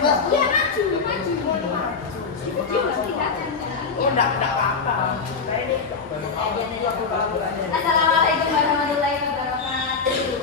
Iya maju. Oh enggak apa-apa. Assalamualaikum warahmatullahi wabarakatuh.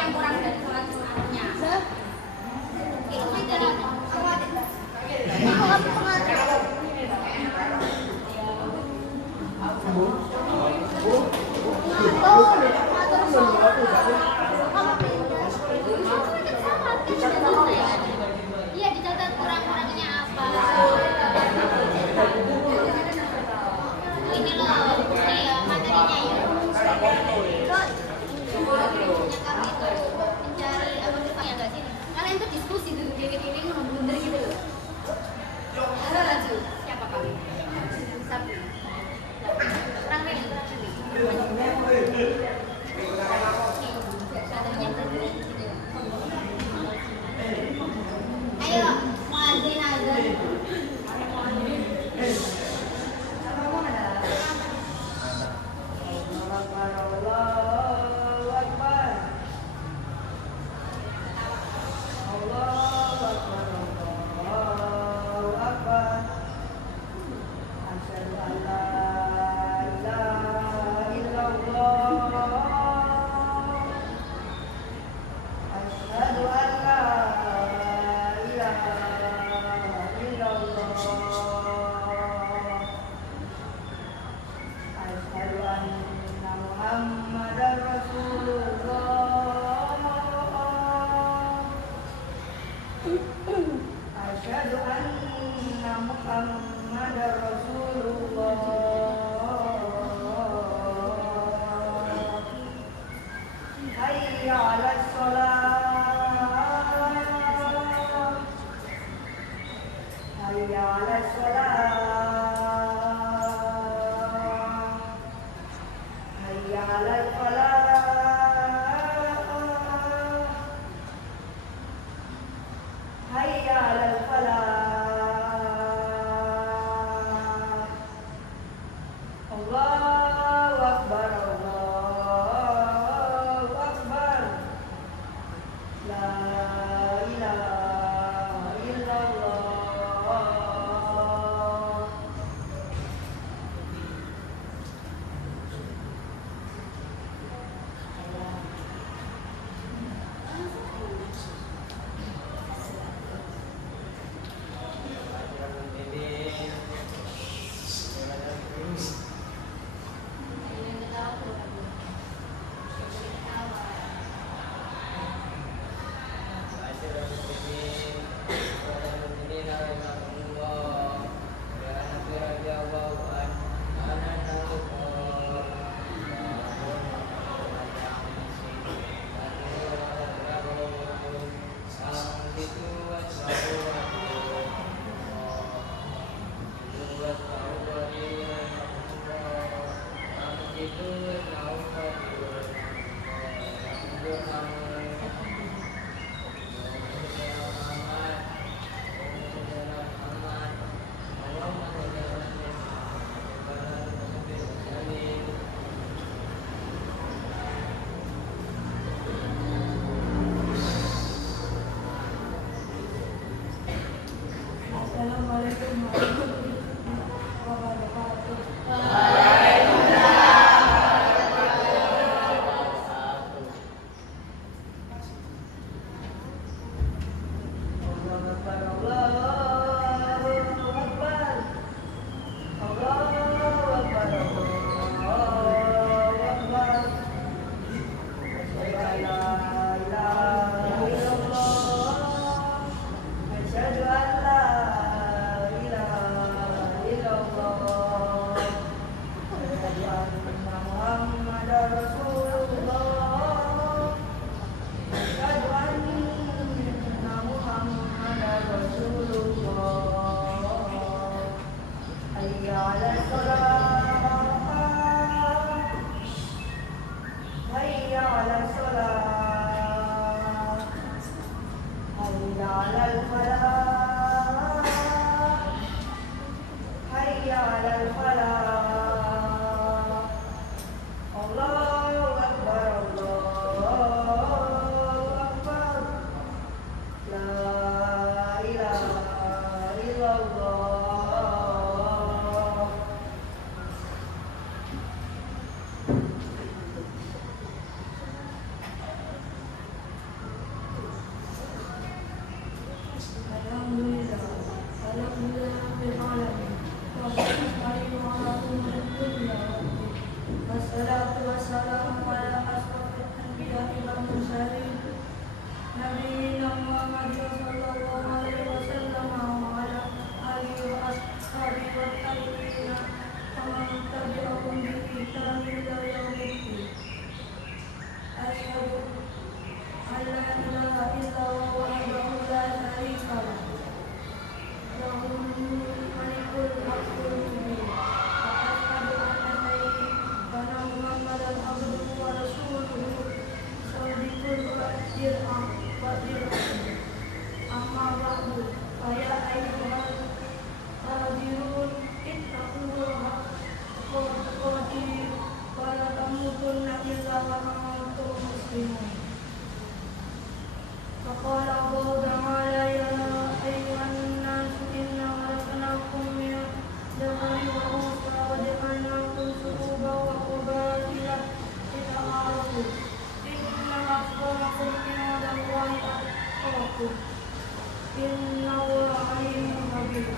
yang kurang dari sholat Jumatnya. Kilometer ini. Iya, dicatat kurang-kurangnya apa. Ini loh, ini ya materinya ya. Punya kami itu mencari apa depannya enggak sih? Kalian tuh diskusi dulu gini-gini bener gitu loh. Halo Raju, siapa kami? Sapi. Kurang ini. Ayo, muadzin azan. مسلمون. فقال الله تعالى يا أيها الناس إنا خلقناكم من ذكر وأنثى وجعلناكم شعوبا وقبائل لتعارفوا إن أكرمكم عند الله أتقاكم إن الله عليم خبير.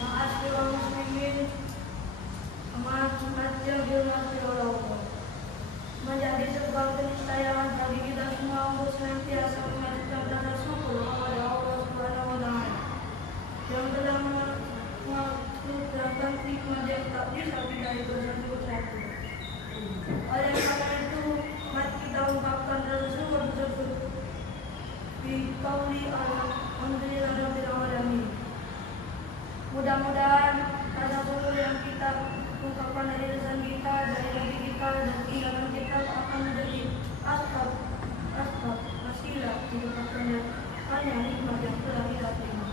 Ma'asyiral muslimin, amat dirahmati oleh Allah. Menjadi sebuah keniscayaan bagi kita semua untuk senantiasa mengajukan rasa syukur kepada Allah Subhanahu wa Ta'ala yang telah menganugerahkan nikmat yang tak bisa kita hitung satu-satu. Oleh karena itu, mari kita ungkapkan rasa syukur tersebut di qauli alhamdulillah rabbil alamin. Mudah-mudahan rasa syukur yang kita ungkapkan dari lisan kita, dari hati kita, dan tindakan kita akan menjadi asbab wasilah didapatkannya hanya nikmat yang telah kita terima.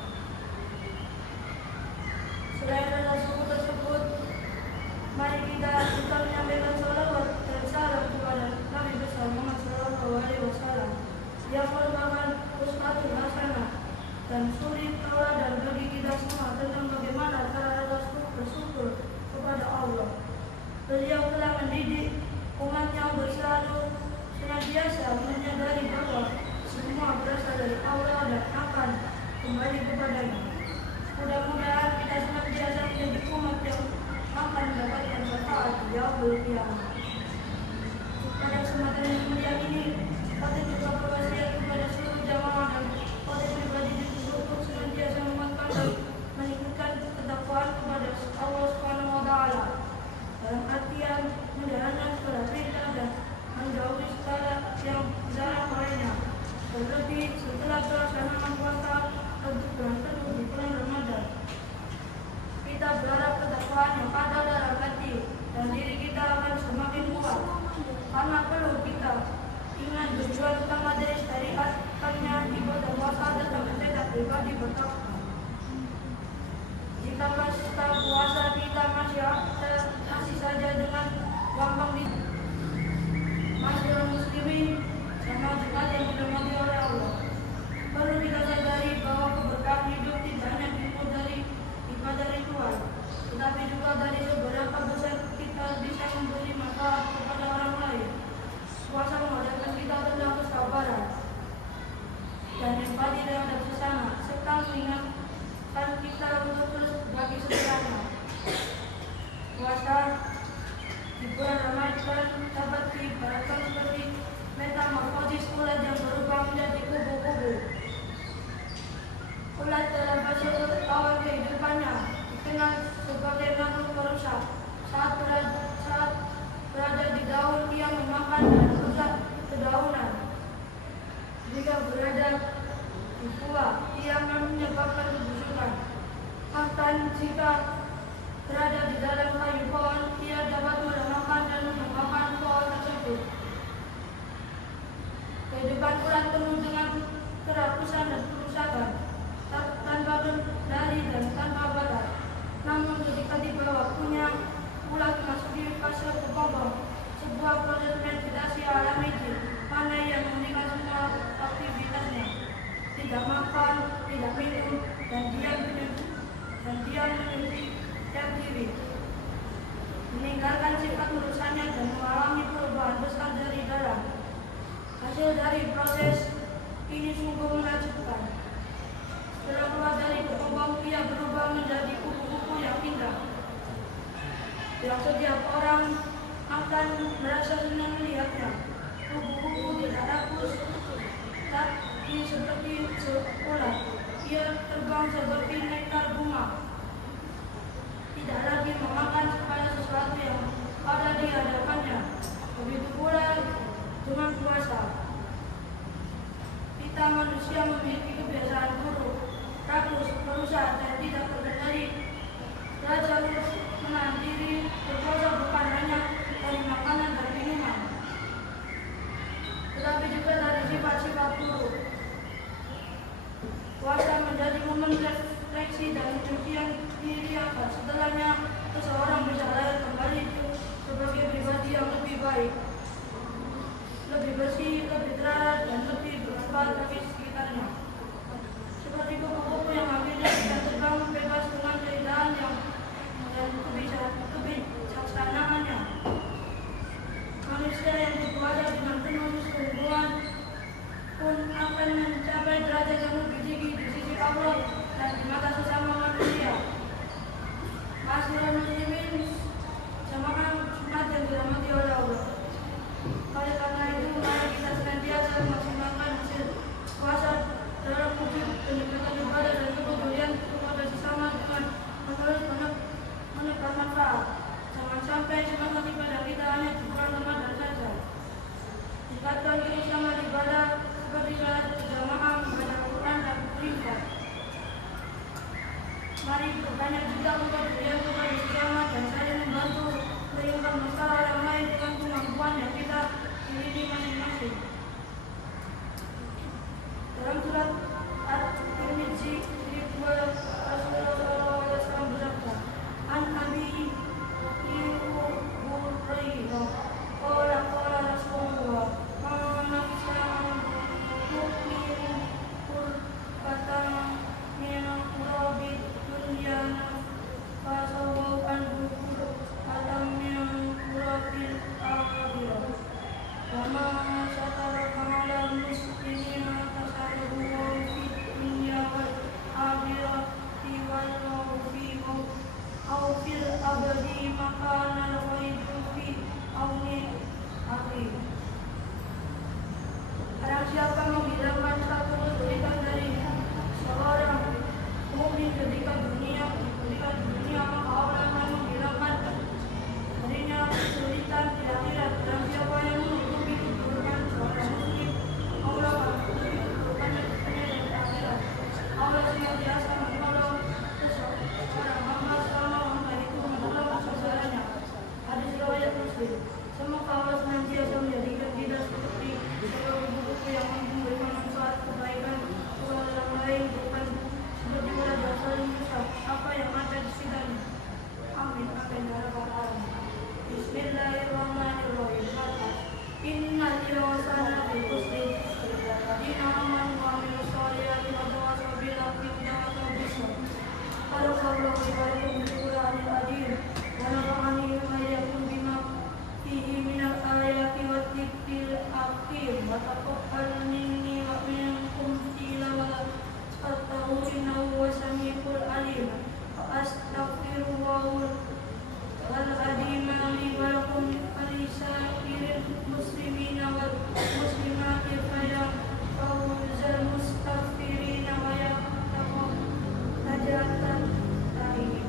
Selain rasa syukur tersebut, mari kita juga menyampaikan salawat dan salam kepada Nabi besar Muhammad SAW yang merupakan uswatun hasanah dan suri tauladan bagi kita semua tentang bagaimana cara bersyukur kepada Allah. Beliau telah mendidik umatnya berselalu senantiasa menyadari bahwa semua berasal dari Allah dan akan kembali kepadanya. Mudah-mudahan kita senantiasa menjadi umat yang akan mendapatkan syafaat di yaumul qiyamah. Pada kesempatan yang mulia ini, kita juga berwasiat kepada seluruh jamaah dan pada pribadi untuk senantiasa menguatkan dan meningkatkan ketakwaan kepada Allah Subhanahu wa Ta'ala dalam artian menjalankan segala perintah dan menjauhi segala yang dilarang olehnya. Terlebih setelah pelaksanaan puasa untuk bulan penuh di bulan Ramadan, kita berharap ketakwaan yang ada dalam hati dan diri kita akan semakin kuat. Karena perlu kita ingat tujuan utama dari syariatnya ibadah puasa adalah mencetak pribadi bertakwa. Jika pasca puasa kita masih saja dengan gampang di Ma'asyiral muslimin sama jemaat yang dirahmati oleh Allah, perlu kita sadari bahwa keberkahan hidup tidak hanya timbul dari ibadah ritual, tetapi juga dari seberapa besar kita bisa memberi manfaat kepada orang lain. Puasa mengajarkan kita tentang kesabaran dan empati terhadap sesama, serta mengingatkan kita untuk terus berbagi sederhana. Puasa di bulan Ramadan dapat diibaratkan seperti metamorfosis ulat yang berubah menjadi kubu-kubu. Ulat dalam fase awal kehidupannya dikenal sebagai makhluk perusak. Saat berada di daun, ia memakan dan merusak dedaunan. Jika berada di buah, ia menyebabkan kebusukan. Bahkan jika berada di dalam kayu pohon, ia dapat melemahkan dan memakan pohon tersebut. Kehidupan ulat penuh dengan kerakusan dan kerusakan, tanpa kendali dan tanpa batas. Namun ketika tiba waktunya, ulat memasuki fase kekembang, sebuah proses vegetasi alami di mana ia menghentikan semua aktivitasnya, tidak makan, tidak minum, dan diam menyendirikan diri, meninggalkan sifat merusaknya dan mengalami perubahan besar dari dalam. Hasil dari proses ini sungguh menakjubkan. Setelah keluar dari kekembang, ia berubah menjadi kupu-kupu yang indah, yang setiap orang akan merasa senang melihatnya. Kupu-kupu tidak rakus, tapi seperti ulat, ia terbang seperti nektar bunga, tidak lagi memakan segala sesuatu yang ada di hadapannya. Begitu pula dengan puasa. Kita manusia memiliki kebiasaan buruk, rakus, perusak, dan tidak terkendali. Raja untuk menahan diri, berpuasa bukan hanya dari makanan dan minuman, tetapi juga dari sifat-sifat buruk. Puasa menjadi momen refleksi dan pencurian diri agar setelahnya seseorang bisa lahir kembali sebagai pribadi yang lebih baik. lebih bersih, lebih terang, dan lebih bermanfaat bagi sekitarnya. Seperti kupu-kupu yang akhirnya bisa terbang bebas dengan keindahan yang dan kebijaksanaannya. Manusia yang berkuasa dengan penuh kesungguhan pun akan mencapai derajat yang lebih tinggi di sisi Allah dan di mata sesama manusia. Masyarakat muslimin jamaah Jumat yang dirahmati oleh Allah. Oleh karena itu, mari kita senantiasa memaksimalkan hasil puasa dalam wujud pendekatan ibadah dan kepedulian kepada sesama dengan menebar manfaat. Jangan sampai semangat ibadah kita hanya di bulan Ramadan saja. Tingkatkan keutamaan ibadah seperti salat berjamaah, membaca Al-Quran dan beribadah. Mari berbanyak juga kepedulian kepada sesama dan saling membantu menyelesaikan masalah yang lain dengan kemampuan yang kita miliki masing-masing. Dalam surat At-Tirmidzi Rasulullah SAW bersabda, "An Abi Hurairah qala Rasulullah man nafsa mu'min qurratan min qurabi dunya fasawau anhu qurratan min qurabil akhirah wa ma satara ala muslimina tasaruhu fi dunya wal akhirati wallahu fi au fil abadi makana al-ghaibu fi auni akhir." Barang siapa menghilangkan satu kebaikan dari seorang mukmin ketika dunia maka Allah akan menghilangkan darinya kesulitan di akhirat. Barang siapa yang menutupi keburukan seorang muslim, Allah akan menutupi keburukannya di akhirat. Allah senantiasa menolong seorang hamba selama hamba itu menolong saudaranya. Hadis riwayat Muslim. Semoga Allah senantiasa menjadikan kita seperti seorang buku yang memberikan manfaat kebaikan kepada orang lain, bukan seperti belajar saling merusak apa yang ada di sekitarnya. Amin. Amin. Bismillahirrahmanirrahim. Inna lillahi bil husni alladziina aamanu wa 'amilus shalihati wa tawassaw bil haqqi wa tawassaw bis sabr. Barakallahu li wa lakum bil Qur'anil azim wa nafa'ani wa iyyakum bima fihi minal ayati wat dzikril hakim wa taqabbal minni wa minkum tilawatahu innahu huwas samiul alim. Astaghfirullahal azim li wa lakum wa lisairil muslimina wal muslimati fawzal mustaghfirina wa yaqtaqu hajatan taibin.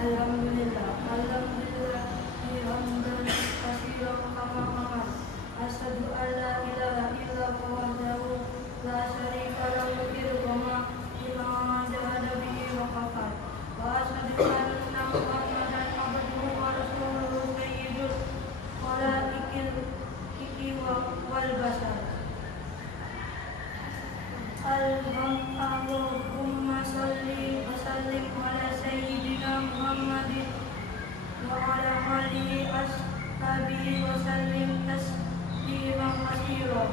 Alhamdulillah, alhamdulillah, hamdan katsiran kama amar. Asyhadu an la ilaha illallah wahdahu la syarika lahu wa jahada bihi wa kafar. Wa asyhadu anna Muhammadan abduhu wa rasuluhu sayyidul khalaiqil wal bashar. Allahumma salli wa sallim ala sayyidina Muhammadin wa ala alihi ashabihi wa sallim tasliman katsira.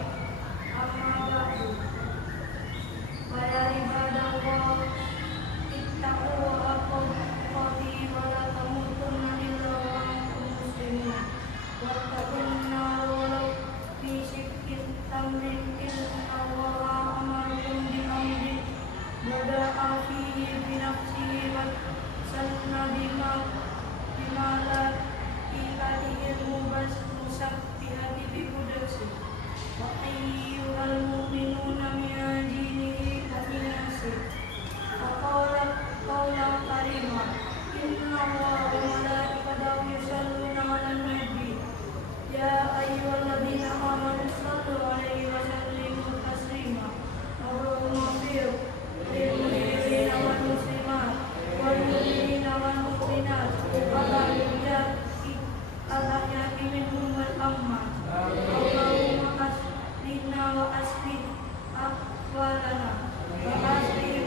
Amma ba'du. Wa ya ibadallah, ittaqu haqqa tuqatih wa la tamutunna illa wa antum muslimun. Wattaqun nar walau fi shiqqi tamrin. Inna Allaha amarukum bil amri bada'a fihi bi nafsihi wa sanna bima la ilaha musabbihati bi qudrasi wa ayyuhal mu'minuna min dinihi wa min nafsi wa qala qawlan karima. Inna Allaha wa malaikatahu yusalluna 'alan nabi ya ayyuhalladzina amanu sallu 'alaihi wa sallimu taslima. Allahumma fir lil muslimina wal muslimat wal mu'minina wal mu'minat wal ahyai minhum wal amwat. Allahumma aslihna wa aslih ahwalana wa aslih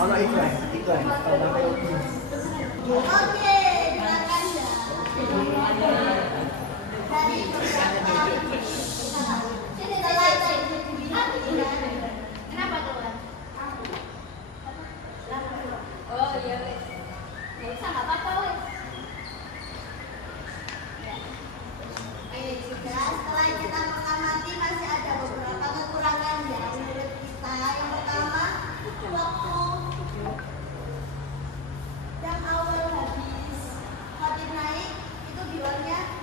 Ono iklan. Oke, silakan ya. Dari kenapa keluar? Oh iya wes. Nggak usah, nggak apa-apa wes. Setelah kita mengamati masih ada beberapa kekurangan ya menurut kita. Yang pertama, waktu yang awal habis Fatih naik itu bilangnya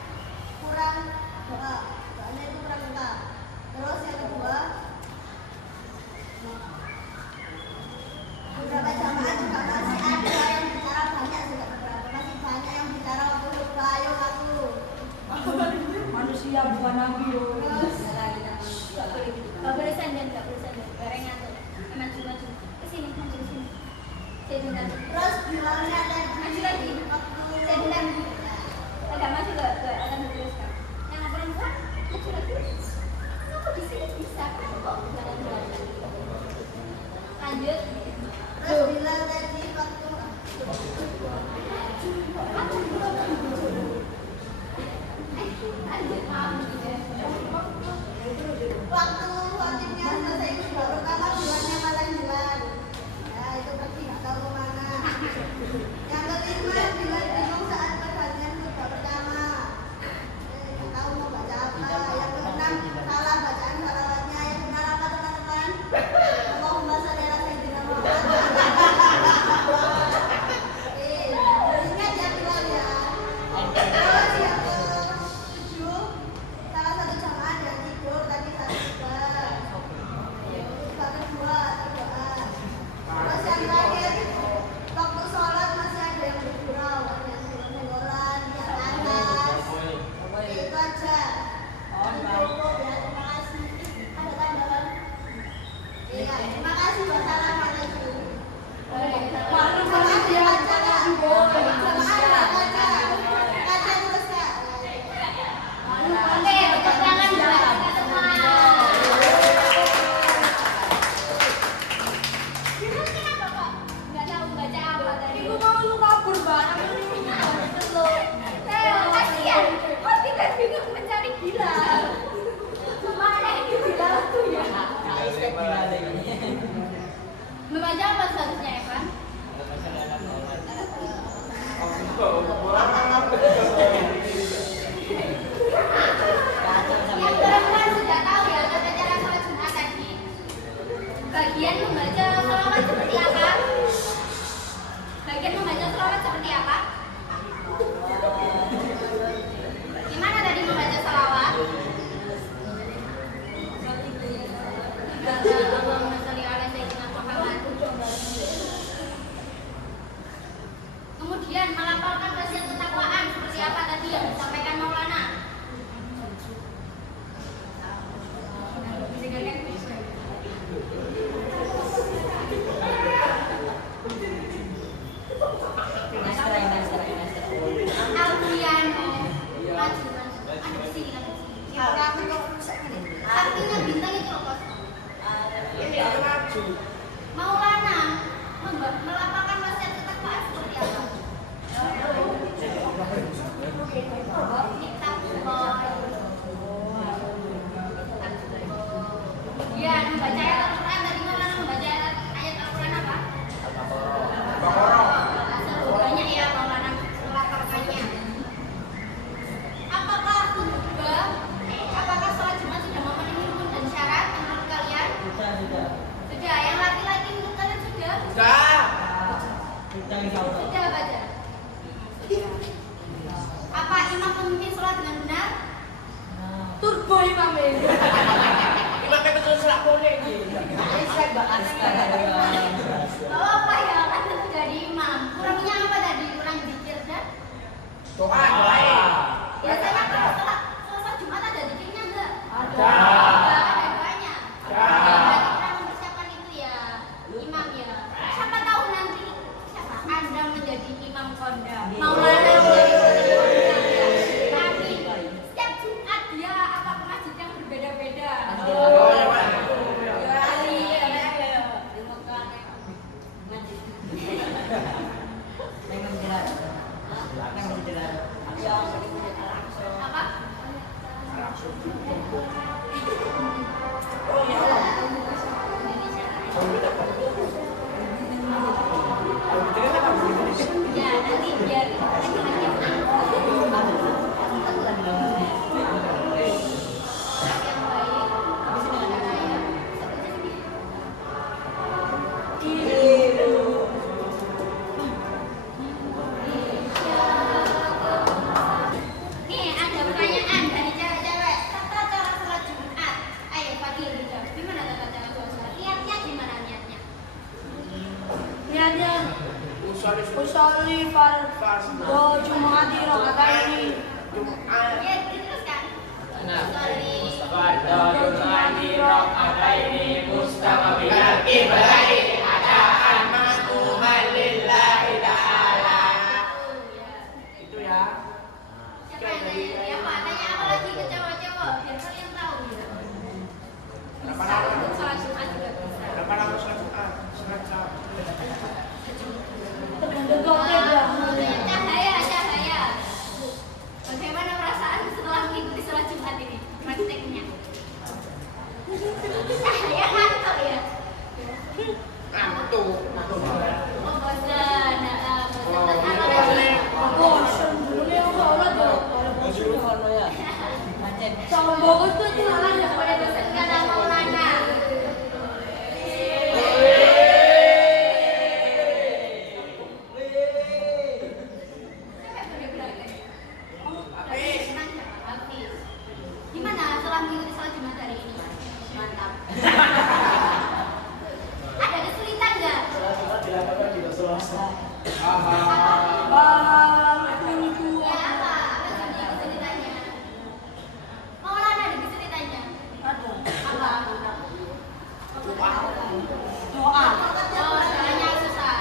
Maulana melapangkan wasiat ketakwaan seperti apa? Ya, membaca ayat Al-Quran. Tadi Maulana membaca ayat Al-Quran apa? Banyak ya Maulana melaporkannya. Apakah sholat Jumat sudah memenuhi rukun dan syarat menurut kalian? Sudah. Yang laki-laki menurut kalian sudah? Sudah baca. Apa imam memimpin sholat dengan benar? Turbo imam ini. Imam betul selak boleh. Oh, apa ya? Kan tentu jadi imam. Kurangnya apa tadi? Kurang zikir dan? Doa. Biasanya kalau sholat Jumat ada zikirnya enggak? Ada. Ada doanya. Ada. Berarti kita mempersiapkan itu ya, imam ya. Siapa tahu nanti Anda menjadi imam kondang. Maulana menjadi imam kondang. Tapi setiap Jumat dia apa ke masjid yang berbeda-beda. Apa? Ya, nanti biar Nih, ada pertanyaan dari cewek-cewek. Tata cara sholat Jumat. Ayo, Fadil dijawab. Gimana tata cara sholat? Niatnya gimana niatnya? Niatnya usolli fardo Jumati rakaataini. Ya, diteruskan. Sorry. Itu ya. Siapa yang nanya? Ya, Pak, tanya apa lagi ke cowok-cowok? Biar kalian tahu ya. Bisa untuk sholat Jumat juga bisa. Berapa lama sholat Jumat? Sholat jam. Tergantung topik ya. Cahaya. Bagaimana perasaan setelah mengikuti sholat Jumat ini? Prakteknya. Cahaya ngantuk ya? Ngantuk. Oh, bosan. Terus apa lagi? Bosan dulunya sholat tuh. Sama bagus tuh jalan ya. Pada bosan nggak ada Maulana. Habis. Gimana setelah mengikuti sholat Jumat hari ini? Mantap. Ada kesulitan nggak? Ya apa? Apa sih kesulitannya? Maulana ada kesulitannya? Ada. Apa? Doa. Oh, caranya susah.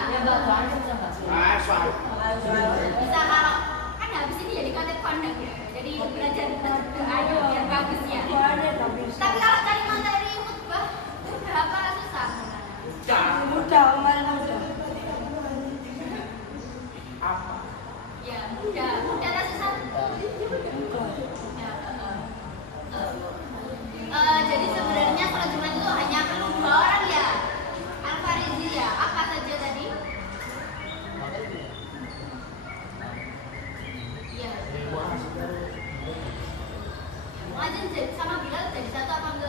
Bisa kalau kan habis ini jadi konten kondang ya. Jadi belajar doa biar bagus ya. Doanya tak bisa. Tapi kalau cari materi khutbah berapa susah? Mudah kemarin mudah. Ya, mudah tak susah. Ya, jadi sebenarnya sholat Jumat itu hanya perlu 2 orang ya. Al-Farizi ya. Apa saja tadi? Iya. Muadzin sama Bilal jadi satu apa enggak?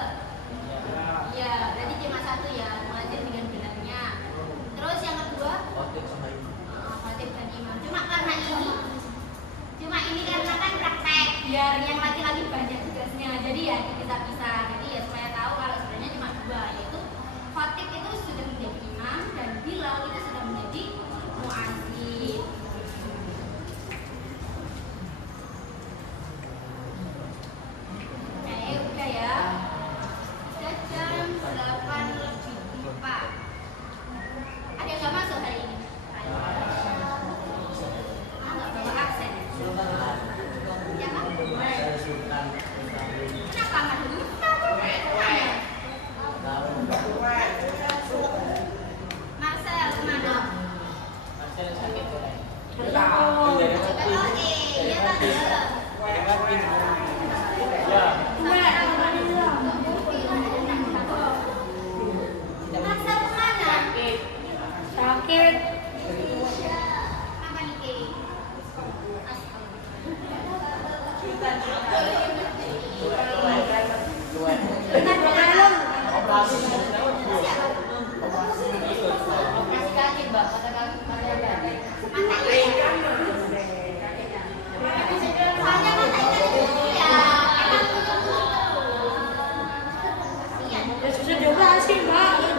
Ya susah dioperasi, Mbak.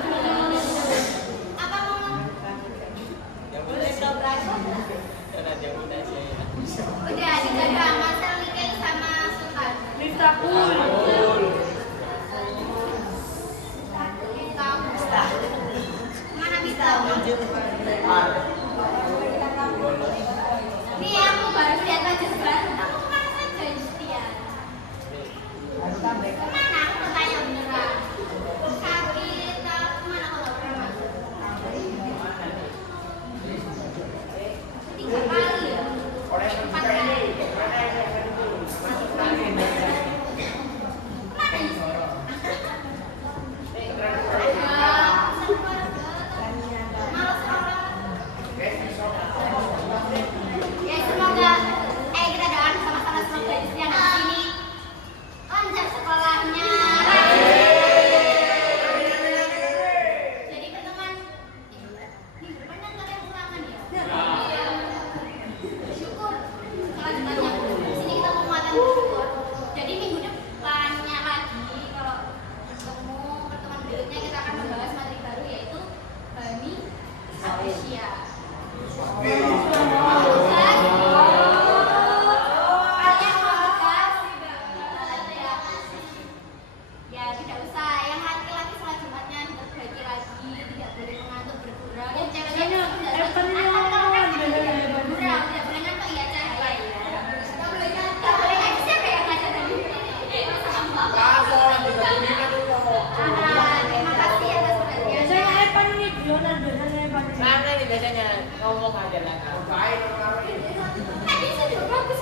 Apa ngomong? Boleh dioperasi? Udah dijaga Marcel Nikel sama Sultan. Miftahul. Mana Miftahul? Nih aku baru lihat aja baru. Kamu kemana saja Justian? Kemana? Aku mau tanya beneran. Sakit atau kemana kalau nggak pernah masuk? 3 kali ya? 4 kali. Kemana Justian? Malas orang. Ya semoga kita doakan sama-sama semoga Justian di sini lancar sekolahnya. Jadi pertemuan minggu depan kan kalian ulangan ya? Syukur selanjutnya di sini kita penguatan bersyukur. Jadi minggu depannya lagi kalau ketemu pertemuan berikutnya kita akan membahas materi baru yaitu Bani Asia. Kalian mau tugas? Ya tidak usah. Yang laki-laki sholat Jumatnya diperbaiki lagi, tidak boleh mengantuk bergurau. Yang cewek-cewek tidak boleh ngantuk ya cahaya ya. Tidak boleh ngantuk. Siapa yang ngajar tadi? Terima kasih atas perhatiannya. Biasanya Evan ini Dionan, biasanya Evan ini. Mana nih biasanya ngomong aja lah. Tadi sudah bagus.